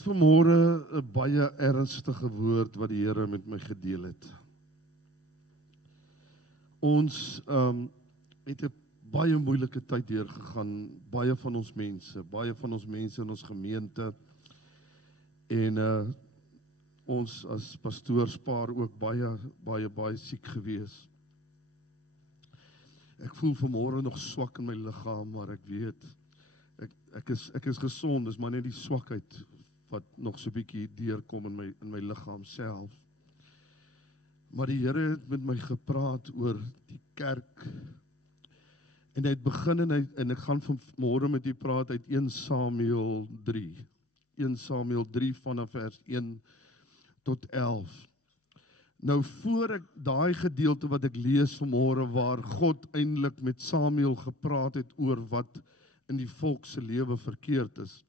Vanmôre 'n baie ernstige woord wat die Here met my gedeel het. Ons het 'n baie moeilike tyd deurgegaan, baie van ons mense in ons gemeente en ons as pastoorspaar ook baie siek gewees. Ek voel vanmôre nog swak in my liggaam, maar ek weet ek is gesond, dis maar net die swakheid wat nog so 'n bietjie deurkom in my liggaam self. Maar die Here het met my gepraat oor die kerk. En hy het begin en ek gaan vanmôre met u praat uit 1 Samuel 3. 1 Samuel 3 vanaf vers 1 tot 11. Nou voor ek daai gedeelte wat ek lees vanmôre waar God eintlik met Samuel gepraat het oor wat in die volk se lewe verkeerd is,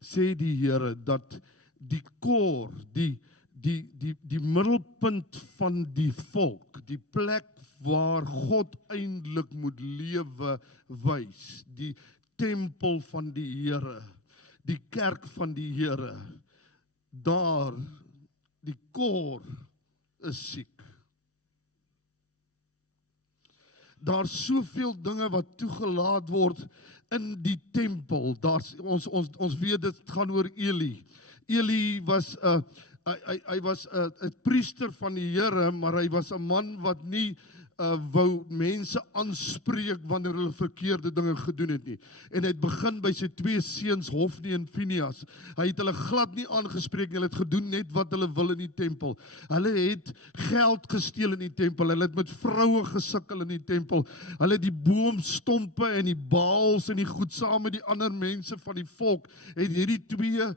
sê die Here dat die koor, die middelpunt van die volk, die plek waar God eintlik moet lewe wys, die tempel van die Here, die kerk van die Here, daar, die koor is siek. Daar's soveel dinge wat toegelaat word in die tempel. Ons weet dit gaan oor Eli. Eli was hy was 'n priester van die Here, maar hy was 'n man wat nie wou mense aanspreek wanneer hulle verkeerde dinge gedoen het nie. En hy het begin by sy 2 seuns Hofni en Phinehas. Hy het hulle glad nie aangespreek nie. Hulle het gedoen net wat hulle wil in die tempel. Hulle het geld gesteel in die tempel. Hulle het met vroue gesukkel in die tempel. Hulle het die boomstompe en die baals en die goed saam met die ander mense van die volk het hierdie 2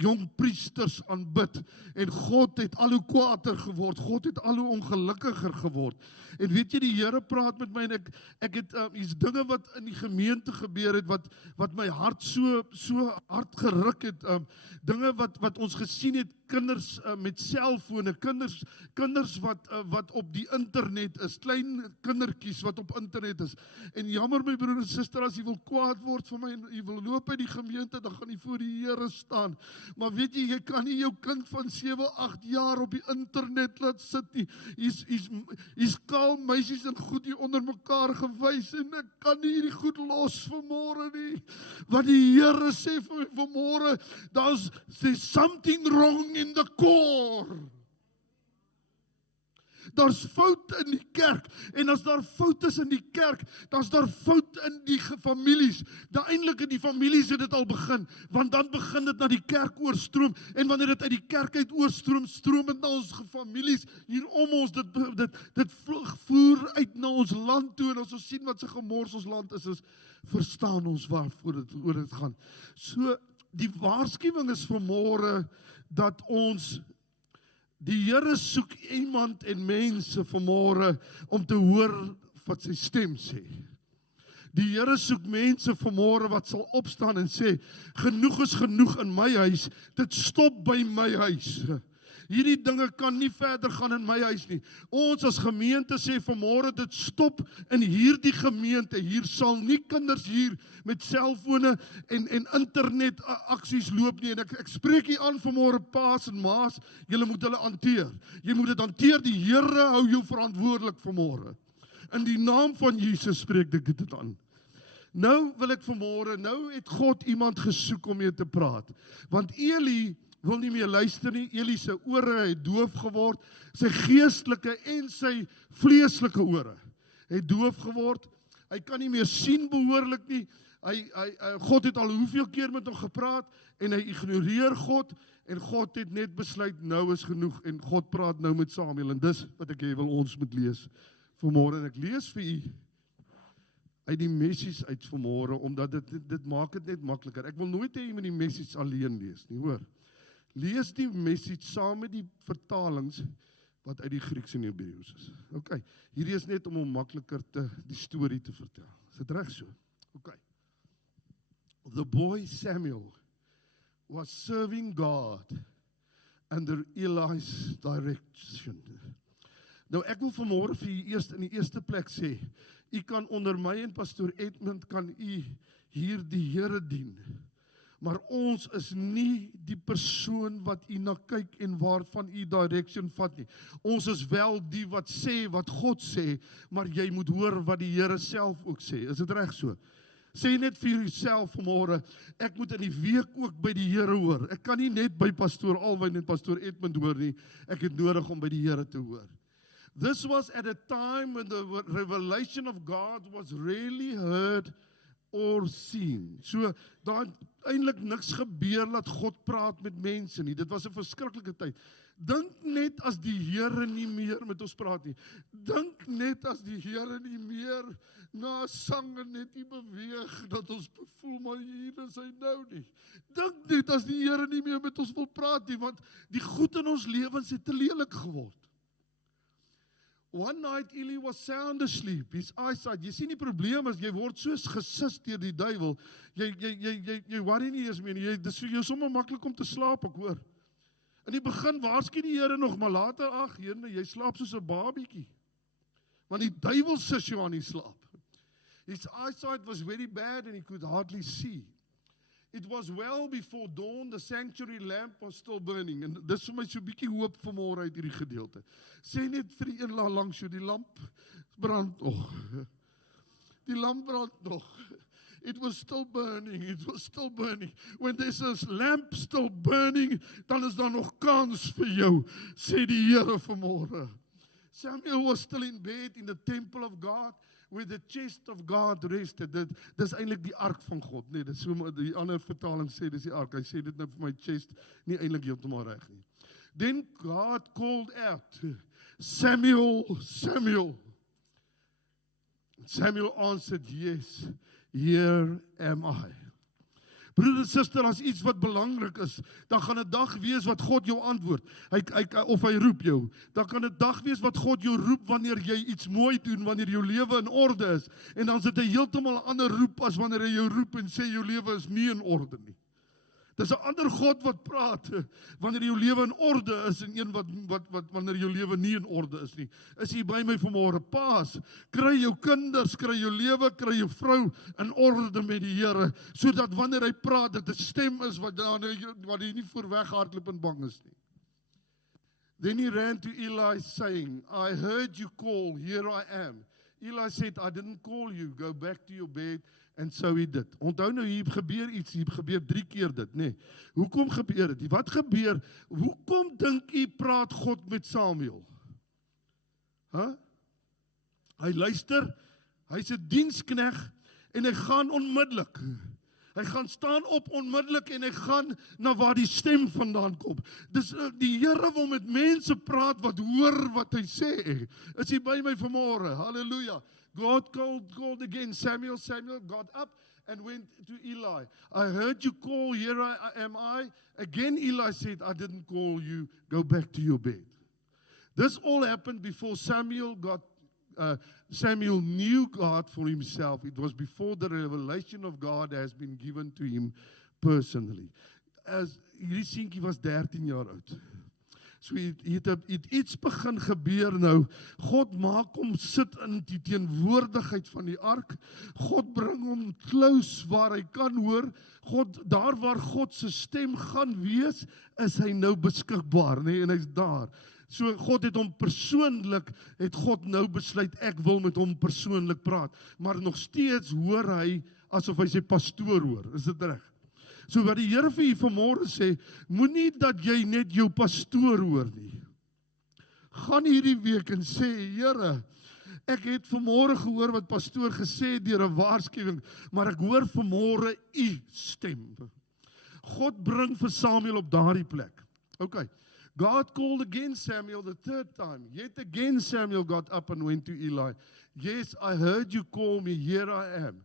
jong priesters aanbid. En God het al hoe kwaader geword. God het al hoe ongelukkiger geword. En weet jy, die Here praat met my en ek het iets dinge wat in die gemeente gebeur het wat my hart so hard geruk het. Dinge wat ons gesien het, kinders met selfone, kinders wat op die internet is, klein kindertjies wat op internet is. En jammer my broer en suster, as jy wil kwaad word vir my en jy wil loop uit die gemeente, dan gaan jy voor die Here staan. Maar weet jy kan nie jou kind van 7, 8 jaar op die internet laat sit nie. Hier's kaal meisies en goed hier onder mekaar gewys en ek kan nie hierdie goed los vanmôre nie. Wat die Here sê vir my vanmôre, there's something wrong in the core. Daar's fout in die kerk, en as daar fout is in die kerk, dan's daar fout in die families. Eintlik in die families het dit al begin, want dan begin dit na die kerk oorstroom, en wanneer dit uit die kerk uit oorstroom, stroom dit na ons families hier om ons, dit voer uit na ons land toe, en as ons sien wat se gemors ons land is, verstaan ons waarvoor dit gaan. So, die waarskuwing is vanmôre, dat ons die Here soek iemand en mense vanmôre om te hoor wat sy stem sê. Die Here soek mense vanmôre wat sal opstaan en sê, genoeg is genoeg in my huis, dit stop by my huis. Hierdie dinge kan nie verder gaan in my huis nie. Ons as gemeente sê vanmôre, dit stop in hierdie gemeente. Hier sal nie kinders hier met selfone en internet aksies loop nie. En ek spreek hier aan vanmôre, paas en maas, julle moet hulle hanteer. Jy moet dit hanteer, die Here hou jou verantwoordelik vanmôre. In die naam van Jesus spreek ek dit aan. Nou wil ek vanmôre, nou het God iemand gesoek om mee te praat. Want Eli wil nie meer luister nie. Eli se ore het doof geword, sy geestelike en sy vleeslike ore het doof geword. Hy kan nie meer sien behoorlik nie. God het al hoeveel keer met hom gepraat en hy ignoreer God, en God het net besluit nou is genoeg, en God praat nou met Samuel, en dis wat ek wil ons moet lees vanmôre. En ek lees vir u uit die Message uit vanmôre, omdat dit maak dit net makliker. Ek wil nooit hê jy moet die Message alleen lees nie, hoor. Lees die Message saam met die vertalings wat uit die Grieks en Hebreëus is. OK, hierdie is net om makliker die storie te vertel. Is dit reg so? OK. The boy Samuel was serving God under Eli's direction. Nou ek wil vanmôre vir u in die eerste plek sê, u kan onder my en pastoor Edmund kan u hier die Here dien. Maar ons is nie die persoon wat u na kyk en waarvan u direction vat nie. Ons is wel die wat sê wat God sê, maar jy moet hoor wat die Here self ook sê. Is dit reg so? Sê net vir jouself vanmôre, ek moet in die week ook by die Here hoor. Ek kan nie net by pastoor Alwyn en pastoor Edmund hoor nie. Ek het nodig om by die Here te hoor. This was at a time when the revelation of God was rarely heard or seen. So, daar het eintlik niks gebeur dat God praat met mense nie. Dit was 'n verskriklike tyd. Dink net as die Here nie meer met ons praat nie. Dink net as die Here nie meer na sang en net nie beweeg, dat ons voel maar hier is hy nou nie. Dink net as die Here nie meer met ons wil praat nie, want die goed in ons lewens het te lelik geword. One night Eli was sound asleep, his eyesight. Jy sien die probleem is, jy word so gesus deur die duiwel, jy worry nie eens meer nie, dis vir jou sommer maklik om te slaap, ek hoor. In die begin waarsku die Here nog, maar later, ag, Here, jy slaap soos 'n babietjie. Want die duiwel sus jou aan die slaap. His eyesight was very bad and he could hardly see. It was well before dawn, the sanctuary lamp was still burning. En dis vir my so 'n bietjie hoop vanmôre uit hierdie gedeelte. Sê net vir die een langs jou, die lamp brand nog. Die lamp brand nog. It was still burning, it was still burning. When there's a lamp still burning, dan is daar nog kans vir jou, sê die Here vanmôre. Samuel was still in bed in the temple of God, where the chest of God rested. Dis eintlik die ark van God, nee, dit so die ander vertaling sê dis die ark. Hy sê dit nou vir my chest, nie eintlik heeltemal reg nie. Then God called out, Samuel, Samuel. Samuel answered, yes, here am I. Broeder en suster, as iets wat belangrik is, dan gaan 'n dag wees wat God jou antwoord. Of hy roep jou. Dan kan 'n dag wees wat God jou roep wanneer jy iets mooi doen, wanneer jou lewe in orde is. En dan sit hy heeltemal 'n ander roep as wanneer hy jou roep en sê jou lewe is nie in orde nie. Dis 'n ander God wat praat wanneer jou lewe in orde is en een wat wanneer jou lewe nie in orde is nie. Is jy by my vanmôre? Paas, kry jou kinders, kry jou lewe, kry jou vrou in orde met die Here, sodat wanneer hy praat, dit 'n stem is wat jy nie voor weghardloop en bang is nie. Then he ran to Eli saying, I heard you call, here I am. Eli said, I didn't call you, go back to your bed. En so hy dit. Onthou nou, hier gebeur iets, hier gebeur 3 keer dit, nê. Hoekom gebeur dit? Wat gebeur? Hoekom dink u praat God met Samuel? Hy luister, hy's 'n dienskneg en hy gaan onmiddellik. Hy gaan staan op onmiddellik en hy gaan na waar die stem vandaan kom. Dis die Here wil met mense praat wat hoor wat hy sê. Is hy by my vanmôre? Halleluja. God called again. Samuel got up and went to Eli. I heard you call, here am I. Again Eli said, I didn't call you, go back to your bed. This all happened before Samuel knew God for himself. It was before the revelation of God has been given to him personally. As hierdie seentjie was 13 jaar oud. So het iets begin gebeur nou. God maak hom sit in die teenwoordigheid van die ark. God bring hom close waar hy kan hoor. Daar waar God se stem gaan wees, is hy nou beskikbaar, nê, en hy's daar. So God het hom persoonlik, het God nou besluit, ek wil met hom persoonlik praat. Maar nog steeds hoor hy, asof hy sy pastoor hoor. Is dit reg? So wat die Here vir u vanmôre sê, moenie dat jy net jou pastoor hoor nie. Gaan hierdie week en sê, Here, ek het vanmôre gehoor wat pastoor gesê het deur 'n waarskuwing, maar ek hoor vanmôre u stem. God bring vir Samuel op daardie plek. Okay. God called again Samuel the 3rd time. Yet again Samuel got up and went to Eli. Yes, I heard you call me, here I am.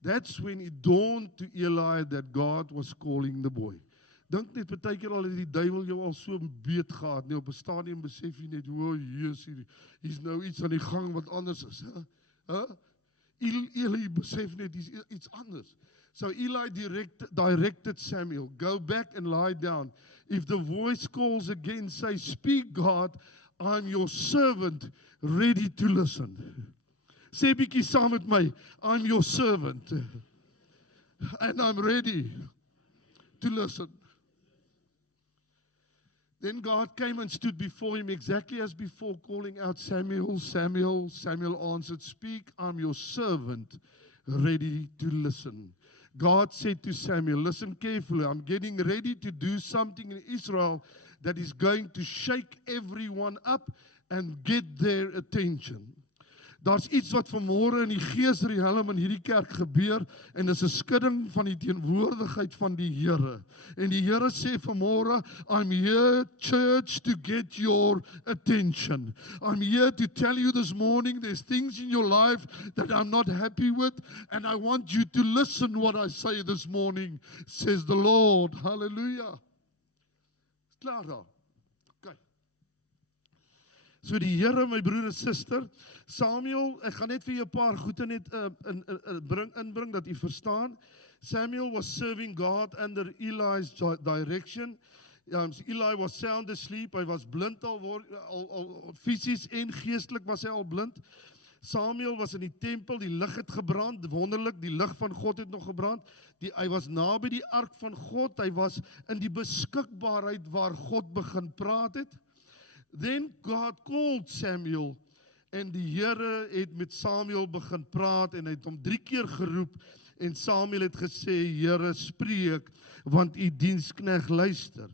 That's when it dawned to Eli that God was calling the boy. Dink net, partykeer al het die duiwel jou al so beet gehad, nie, op 'n stadium besef jy net, hier's nou iets aan die gang wat anders is. Eli besef net, hier's iets anders. So Eli directed Samuel, go back and lie down. If the voice calls again, say, speak God, I'm your servant, ready to listen. Sê bietjie saam met my, I'm your servant, and I'm ready to listen. Then God came and stood before him exactly as before, calling out, Samuel, Samuel. Samuel answered, Speak, I'm your servant, ready to listen. God said to Samuel, listen carefully, I'm getting ready to do something in Israel that is going to shake everyone up and get their attention. Daar's iets wat vanmôre in die geesriem in hierdie kerk gebeur en dis 'n skudding van die teenwoordigheid van die Here. En die Here sê vanmôre, I'm here, church, to get your attention. I'm here to tell you this morning there's things in your life that I'm not happy with and I want you to listen what I say this morning, says the Lord. Hallelujah. Klaar daar. So die Here, my broer en suster, Samuel, ek gaan net vir jou 'n paar goeie net inbring dat u verstaan. Samuel was serving God under Eli's direction. Eli was sound asleep, hy was blind al fisies en geestelik was hy al blind. Samuel was in die tempel, die lig het gebrand, wonderlik, die lig van God het nog gebrand. Hy was naby die ark van God, hy was in die beskikbaarheid waar God begin praat het. Then God called Samuel en die Here het met Samuel begin praat en hy het hom 3 keer geroep en Samuel het gesê, Here spreek, want u diensknegt luister.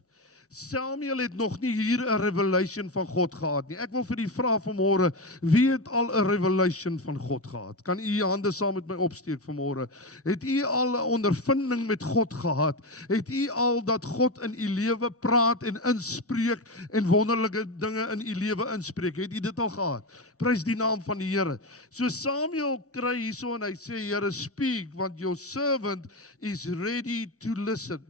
Samuel het nog nie hier 'n revelation van God gehad nie. Ek wil vir u vra vanmôre, wie het al 'n revelation van God gehad? Kan u u hande saam met my opsteek vanmôre? Het u al 'n ondervinding met God gehad? Het u al dat God in u lewe praat en inspreek en wonderlike dinge in u lewe inspreek? Het u dit al gehad? Prys die naam van die Here. So Samuel kry hierso en hy sê, Here speak, want your servant is ready to listen.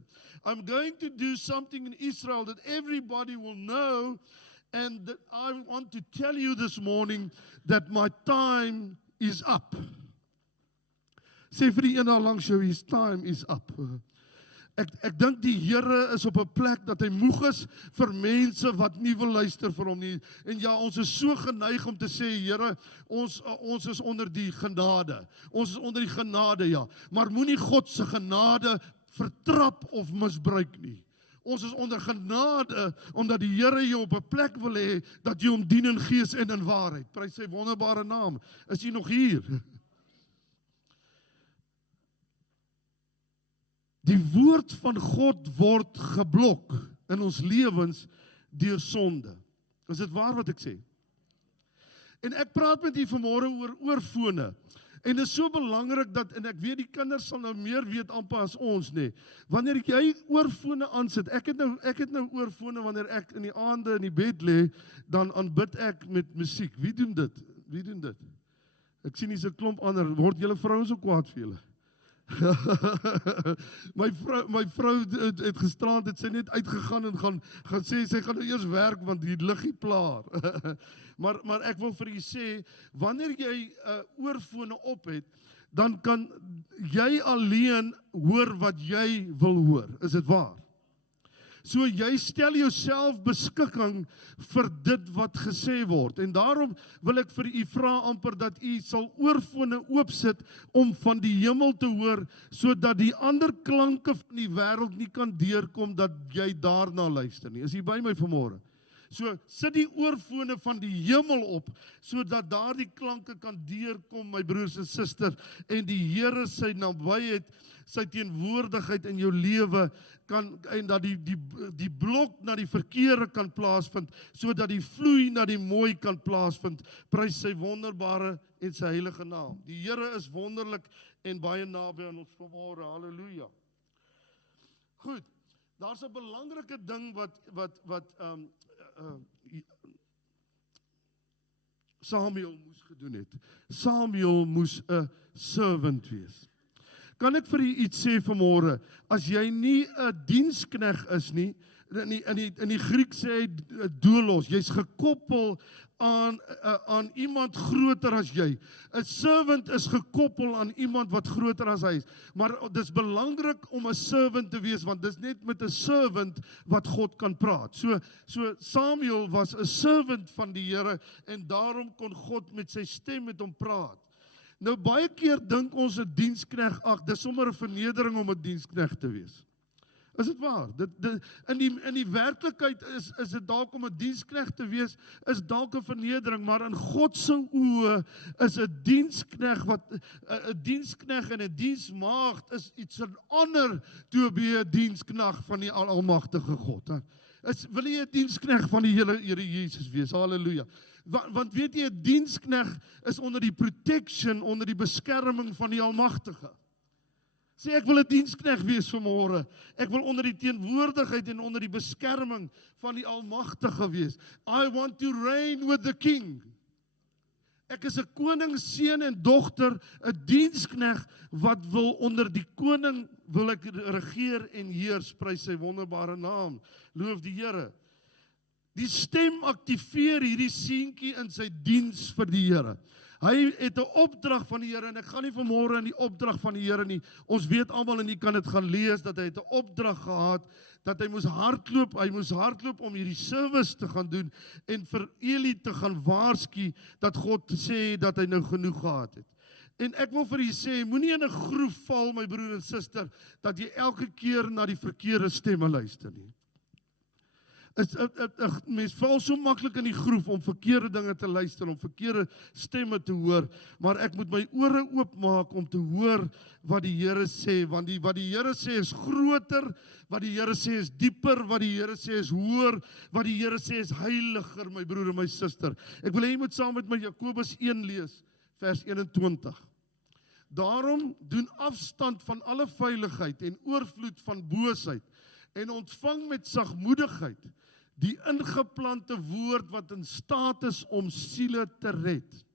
I'm going to do something in Israel that everybody will know, and that I want to tell you this morning that my time is up. Sê vir die een daar langs jou, his time is up. Ek dink die Here is op 'n plek dat hy moeg is vir mense wat nie wil luister vir hom nie. En ja, ons is so geneig om te sê, Here, ons is onder die genade. Ons is onder die genade, ja. Maar moenie God se genade vertrap of misbruik nie. Ons is onder genade, omdat die Here jou op 'n plek wil hê, dat jy hom dien in gees en in waarheid. Prys sy wonderbare naam. Is jy nog hier? Die woord van God word geblok in ons lewens deur sonde. Is dit waar wat ek sê? En ek praat met u vanmôre oor oorfone. En dit is so belangrik dat, en ek weet die kinders sal nou meer weet amper as ons, nee. Wanneer jy oorfone aansit, ek het nou oorfone wanneer ek in die aande in die bed lê, dan aanbid ek met musiek. Wie doen dit? Wie doen dit? Ek sien hier's 'n klomp ander. Word julle vrouens so kwaad vir julle? my vrou het gisteraand het sy net uitgegaan en gaan sê sy gaan nou eers werk want die liggie plaar. maar ek wil vir julle sê, wanneer jy oorfone op het, dan kan jy alleen hoor wat jy wil hoor. Is dit waar? So jy stel jouself beskikking vir dit wat gesê word. En daarom wil ek vir u vra amper dat u sal oorfone oopsit om van die hemel te hoor, sodat die ander klanke van die wêreld nie kan deurkom dat jy daarna luister nie. Is u by my vanmôre? So sit die oorfone van die hemel op, sodat daardie klanke kan deurkom, my broers en susters, en die Here sy nabyheid, sy teenwoordigheid in jou lewe kan, en dat die blok na die verkeerde kan plaasvind, sodat die vloei na die mooi kan plaasvind. Prys sy wonderbare en sy heilige naam. Die Here is wonderlik en baie naby aan ons vanmôre. Halleluja. Goed, daar's 'n belangrike ding wat Samuel moes gedoen het. Samuel moes 'n servant wees. Kan ek vir u iets sê vanmôre? As jy nie 'n diensknegt is nie, in die Griek sê hy doulos, jy's gekoppel aan iemand groter as jy. 'n Servant is gekoppel aan iemand wat groter as hy is. Maar dis belangrik om 'n servant te wees, want dis net met 'n servant wat God kan praat. So Samuel was 'n servant van die Here en daarom kon God met sy stem met hom praat. Nou baie keer dink ons 'n diensknegt, ag, dis sommer 'n vernedering om 'n diensknegt te wees. Is dit waar? In die werklikheid is dit dalk om 'n diensknegt te wees, is dalk 'n vernedering, maar in God se oë is 'n diensknegt wat 'n diensknegt en 'n diensmaagd is iets 'n honor to be 'n diensknegt van die almagtige God. Wil jy 'n diensknegt van die Here Jesus wees? Halleluja. Want weet jy, 'n diensknegt is onder die protection, onder die beskerming van die Almagtige. Sê ek wil 'n diensknegt wees vanmôre. Ek wil onder die teenwoordigheid en onder die beskerming van die Almagtige wees. I want to reign with the King. Ek is 'n koningsseun en dogter, 'n diensknegt wat wil onder die koning wil ek regeer en heers, prys sy wonderbare naam. Loof die Here. Die stem aktiveer hierdie seentjie in sy diens vir die Here. Hy het 'n opdrag van die Here en ek gaan nie vanmôre in die opdrag van die Here nie. Ons weet almal en jy kan dit gaan lees dat hy het 'n opdrag gehad dat hy moes hardloop om hierdie service te gaan doen en vir Eli te gaan waarsku dat God sê dat hy nou genoeg gehad het. En ek wil vir julle sê, moenie in 'n groef val, my broer en suster, dat jy elke keer na die verkeerde stemme luister nie. Mens val so maklik in die groef om verkeerde dinge te luister, om verkeerde stemme te hoor, maar ek moet my ore oopmaak om te hoor wat die Here sê, want wat die Here sê is groter, wat die Here sê is dieper, wat die Here sê is hoër, wat die Here sê is heiliger, my broer en my suster. Ek wil hê jy moet saam met my Jakobus 1 lees, vers 21. Daarom doen afstand van alle veiligheid en oorvloed van boosheid en ontvang met sagmoedigheid die ingeplante woord wat in staat is om siele te red.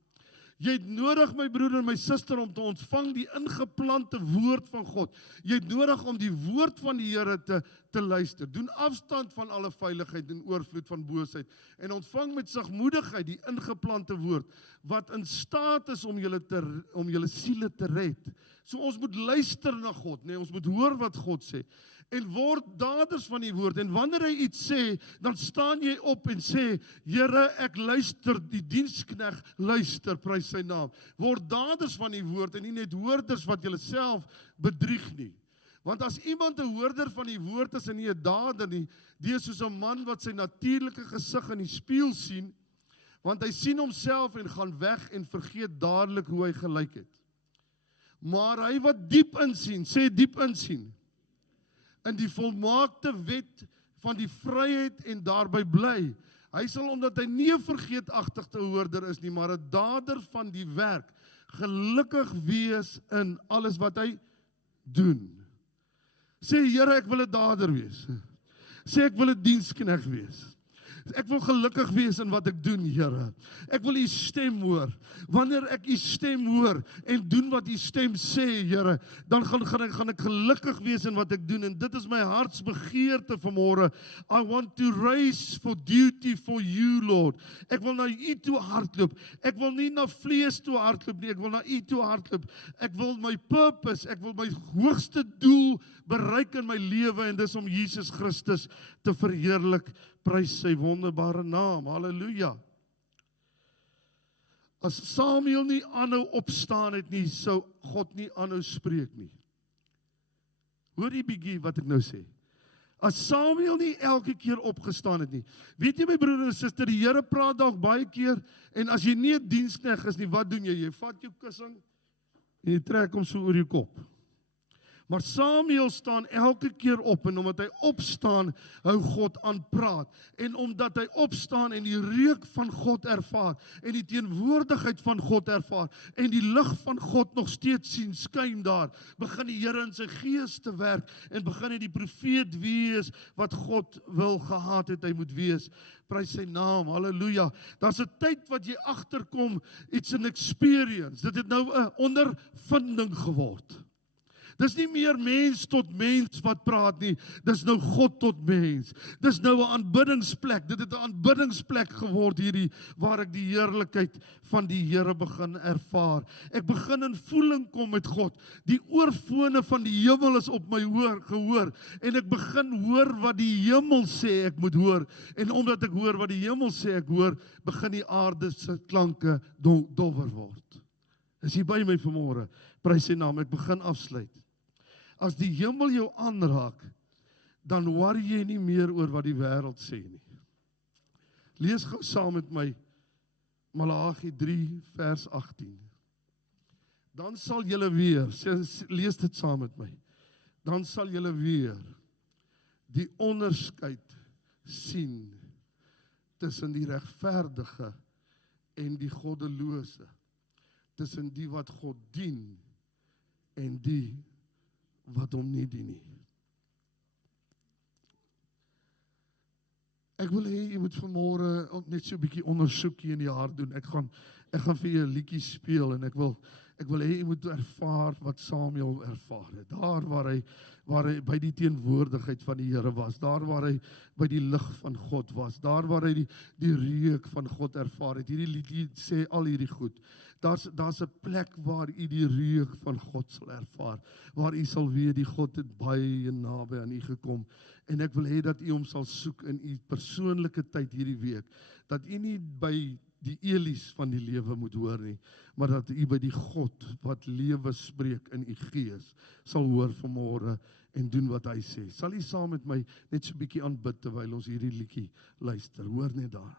Jy het nodig, my broer en my suster, om te ontvang die ingeplante woord van God. Jy het nodig om die woord van die Here te luister. Doen afstand van alle veiligheid en oorvloed van boosheid en ontvang met sagmoedigheid die ingeplante woord wat in staat is om julle siele te red. So ons moet luister na God, nee, ons moet hoor wat God sê. En word daders van die woord. En wanneer hy iets sê, dan staan jy op en sê, Here, ek luister, die diensknegt luister, prys sy naam. Word daders van die woord en nie net hoorders wat julle self bedrieg nie. Want as iemand 'n hoorder van die woord is en nie 'n dader nie, die is soos 'n man wat sy natuurlike gesig in die spieël sien, want hy sien homself en gaan weg en vergeet dadelik hoe hy gelyk het. Maar hy wat diep insien, sê diep insien, in die volmaakte wet van die vryheid en daarby bly. Hy sal, omdat hy nie 'n vergeetachtigde hoorder is nie, maar 'n dader van die werk, gelukkig wees in alles wat hy doen. Sê, Here, ek wil 'n dader wees. Sê, ek wil 'n diensknegt wees. Ek wil gelukkig wees in wat ek doen, Here. Ek wil U stem hoor. Wanneer ek U stem hoor en doen wat U stem sê, Here, dan gaan ek gelukkig wees in wat ek doen. En dit is my hartsbegeerte vanmôre. I want to race for duty for you, Lord. Ek wil na U toe hardloop. Ek wil nie na vlees toe hardloop nie. Ek wil na U toe hardloop. Ek wil my purpose, ek wil my hoogste doel bereik in my lewe en dis om Jesus Christus te verheerlik. Prys sy wonderbare naam. Halleluja. As Samuel nie aanhou opstaan het nie, sou God nie aanhou spreek nie. Hoor die bietjie wat ek nou sê. As Samuel nie elke keer opgestaan het nie. Weet jy, my broer en suster, die Here praat dalk baie keer en as jy nie 'n diensknegt is nie, wat doen jy? Jy vat jou kussing en jy trek hom so oor jou kop. Maar Samuel staan elke keer op en omdat hy opstaan, hou God aan praat. En omdat hy opstaan en die reuk van God ervaar en die teenwoordigheid van God ervaar en die lig van God nog steeds sien skyn daar, begin die Here in sy gees te werk en begin hy die profeet wees wat God wil gehad het hy moet wees. Prys sy naam, halleluja. Daar's 'n tyd wat jy agterkom, it's an experience. Dit het nou 'n ondervinding geword. Dis nie meer mens tot mens wat praat nie, dis nou God tot mens. Dis nou 'n aanbiddingsplek, dit het 'n aanbiddingsplek geword hierdie, waar ek die heerlikheid van die Here begin ervaar. Ek begin in voeling kom met God. Die oorfone van die hemel is op my gehoor, en ek begin hoor wat die hemel sê ek moet hoor, en omdat ek hoor wat die hemel sê ek hoor, begin die aarde se klanke dowwer word. Is jy by my vanmôre? Prys sy naam, ek begin afsluit. As die hemel jou aanraak, dan worry jy nie meer oor wat die wêreld sê nie. Lees gou saam met my Maleagi 3 vers 18. Dan sal julle weer, lees dit saam met my, dan sal julle weer die onderskeid sien tussen die regverdige en die goddelose, tussen die wat God dien en die wat hom nie dien nie. Ek wil hê jy moet vanmôre net so 'n bietjie ondersoekie in die hart doen. Ek gaan vir jou 'n liedjie speel en ek wil hê jy moet ervaar wat Samuel ervaar het. Daar waar hy by die teenwoordigheid van die Here was, daar waar hy by die lig van God was, daar waar hy die reuk van God ervaar het. Hierdie liedjie sê al hierdie goed. Daar's 'n plek waar u die reuk van God sal ervaar, waar u sal weet die God het baie naby aan u gekom. En ek wil hê dat u hom sal soek in u persoonlike tyd hierdie week, dat u nie by die Elies van die lewe moet hoor nie, maar dat u by die God wat lewe spreek in u gees sal hoor vanmôre en doen wat hy sê. Sal u saam met my net so 'n bietjie aanbid terwyl ons hierdie liedjie luister. Hoor net daar.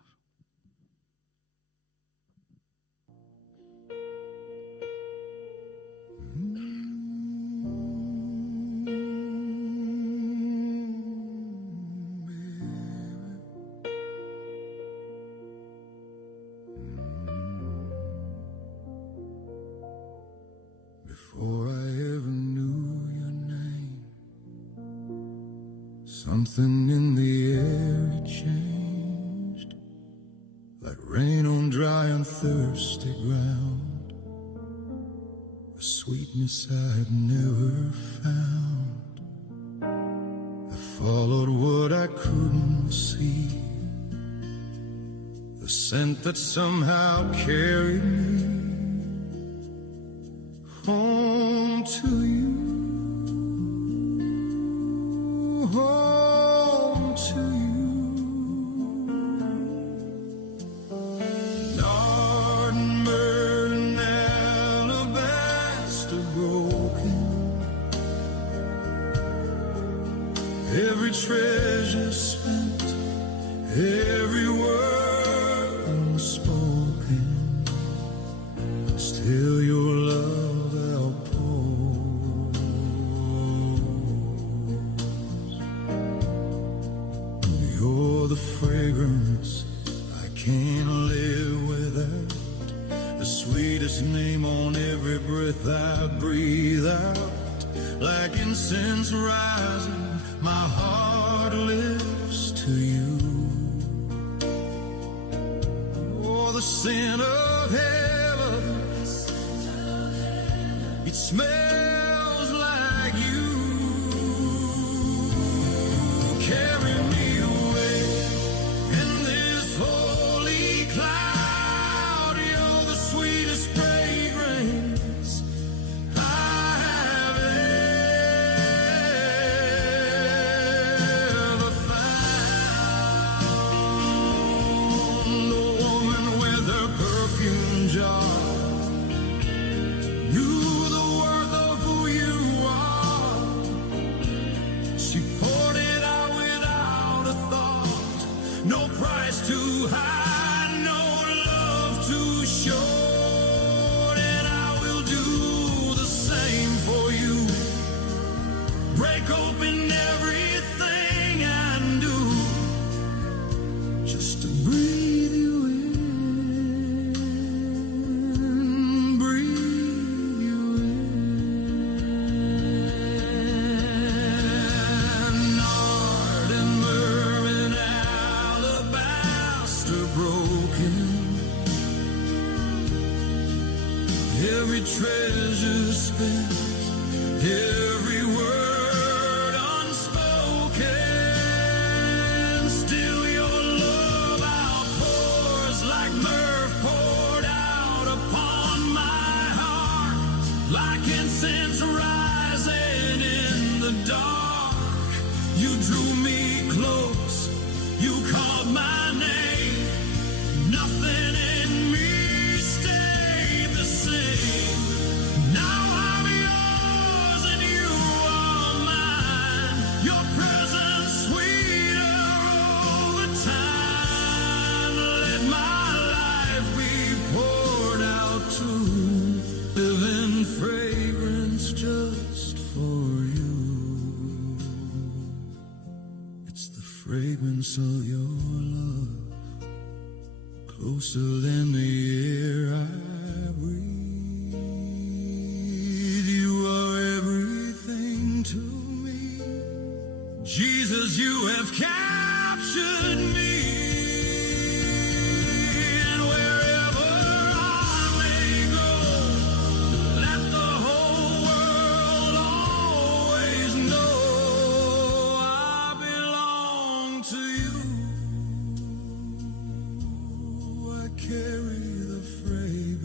Before I ever knew your name, something in the air it changed, like rain on dry and thirsty ground, a sweetness I had never found. I followed what I couldn't see, the scent that somehow carried me home to you, home to you. Nard and myrrh and alabaster broken, every treasure spent, every word unspoken, still your love the fragrance I can't live without, the sweetest name on every breath I breathe out, like incense rising, my heart lifts to you. Oh, the scent of heaven, it smells like you. Carry me too high, no love too short, and I will do the same for you. Break open everything I do, just to breathe you in, breathe you in. Nard and myrrh and broken, every treasure spent, every word unspoken, still your love outpours like myrrh poured out upon my heart, like incense rising in the dark. You drew me close, you called my name. Nothing in me stayed the same. Now I'm yours and you are mine. Your presence fragrance of your love, closer than the air I breathe. You are everything to me. Jesus, you have captured me. And wherever I may go, let the whole world always know I belong to you. I carry the fragrance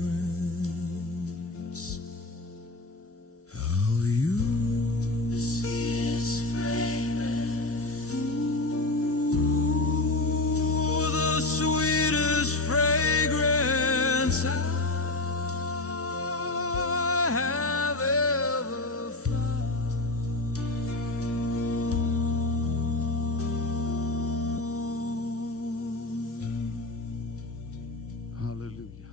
of you. The sweetest fragrance. Ooh, the sweetest fragrance I have ever found. Halleluja.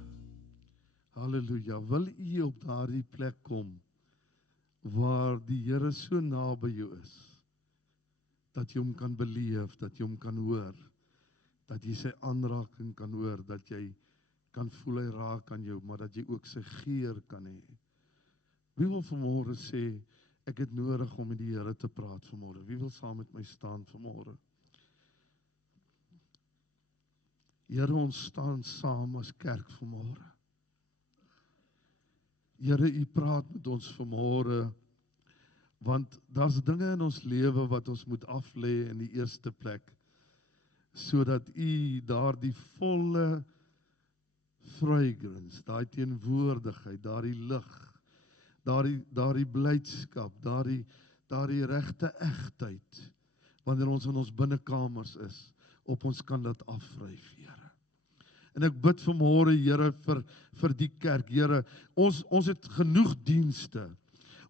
Halleluja. Wil u op daardie plek kom waar die Here so naby jou is, dat jy hom kan beleef, dat jy hom kan hoor, dat jy sy aanraking kan hoor, dat jy kan voel hy raak aan jou, maar dat jy ook sy geur kan hê. Wie wil vanmôre sê, ek het nodig om met die Here te praat vanmôre? Wie wil saam met my staan vanmôre? Here, ons staan saam as kerk vanmôre. Here, u praat met ons vanmôre, want daar's dinge in ons lewe wat ons moet aflê in die eerste plek, sodat u daardie volle fragrance, daai teenwoordigheid, daardie lig, daardie blydskap, daardie regte egtheid, wanneer ons in ons binnekamers is, op ons kan dit afvryf, Here. En ek bid vanmôre, Here, vir die kerk. Here, ons het genoeg dienste,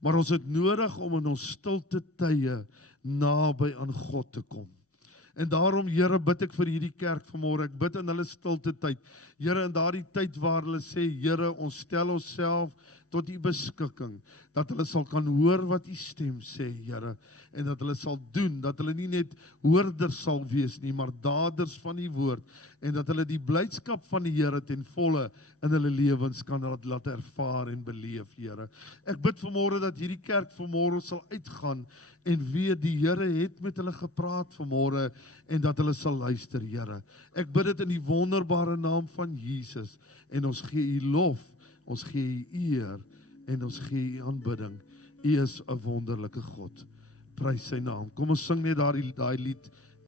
maar ons het nodig om in ons stilte tye naby aan God te kom. En daarom, Here, bid ek vir hierdie kerk vanmôre. Ek bid in hulle stilte tyd. Here, in daardie tyd waar hulle sê, Here, ons stel onsself tot u beskikking, dat hulle sal kan hoor wat u stem sê, Here, en dat hulle sal doen, dat hulle nie net hoorders sal wees nie, maar daders van die woord, en dat hulle die blydskap van die Here ten volle in hulle lewens kan laat ervaar en beleef, Here. Ek bid vanmôre dat hierdie kerk vanmôre sal uitgaan en weet die Here het met hulle gepraat vanmôre en dat hulle sal luister, Here. Ek bid dit in die wonderbare naam van Jesus en ons gee u lof, ons gee u eer en ons gee u aanbidding. U is 'n wonderlike God. Prys sy naam. Kom ons sing net daai lied